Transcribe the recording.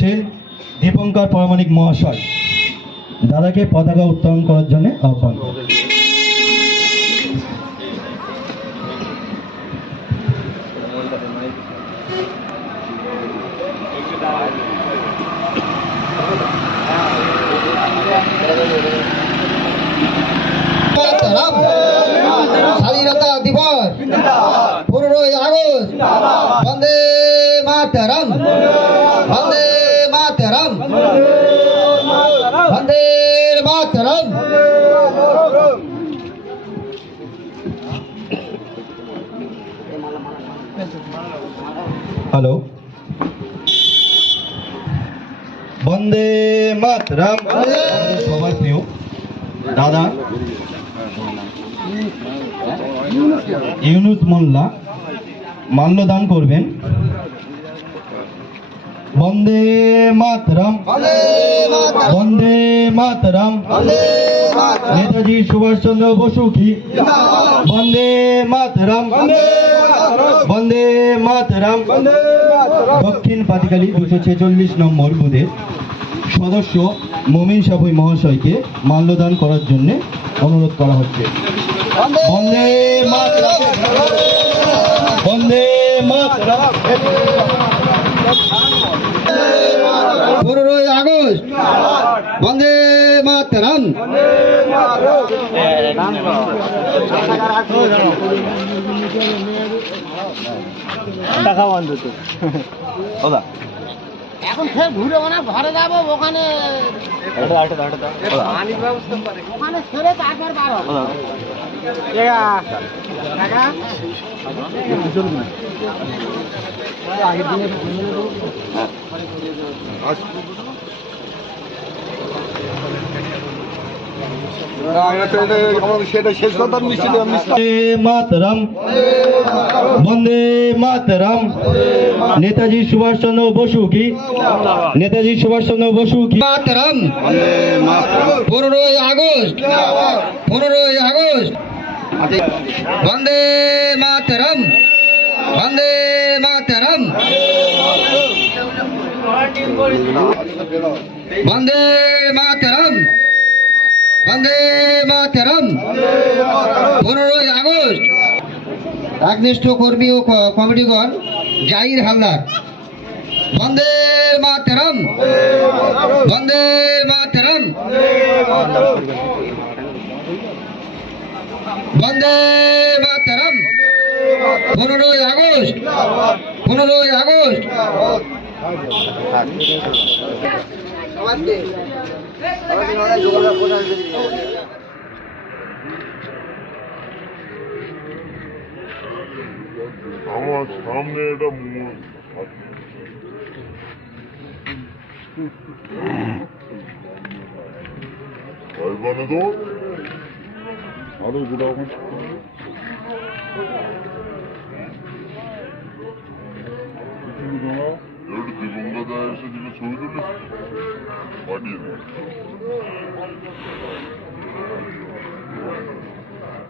করছেন দীপঙ্কর প্রামাণিক মহাশয়। দাদাকে পতাকা উত্তোলন করার জন্য আহ্বান। স্বাধীনতা দিবস 15ই আগস্ট, বন্দে মাতরম, বন্দে মাতরম, বন্দে মাতরম। হ্যালো, বন্দে মাতরম। সবার প্রিয় দাদা ইউনুস মোল্লা মাল্যদান করবেন। বন্দে মাতরম, বন্দে মাতরম। নেতাজি সুভাষচন্দ্র বসু কি, বন্দে মাতরম, বন্দে মাতরম। দক্ষিণ পাতিকালী 246 নম্বর বুথের সদস্য মমিন সাফুই মহাশয়কে মাল্যদান করার জন্য অনুরোধ করা হচ্ছে। বন্দে মাতরম, বন্দে মাতরম। 15ই আগস্ট, বন্দে মাতরম। এখন ফের ঘুরে ঘরে যাবো, ওখানে ওখানে ছেড়ে তারপর বার হবে। আগের দিনে মাতরম, বন্দে মাতরম। নেতাজি সুভাষচন্দ্র বসু কি, নেতাজি সুভাষচন্দ্র বসু কি। মাতরম। 15ই আগস্ট, 15ই আগস্ট, বন্দে মাতরম, বন্দে মাতরম, বন্দে মাতরম, বন্দে মাতরম। 15ই আগস্ট, একনিষ্ঠ কর্মী ও কমিটিগণ জাহির হালদার। বন্দে মাতরম, বন্দে মাতরম, বন্দে মাতরম। 15ই আগস্ট, 15ই আগস্ট। আমার সামনে এটা আরো গোটা দিবঙ্গতা এসে দিকে ছবি তুলিস পাঠিয়ে দেবে।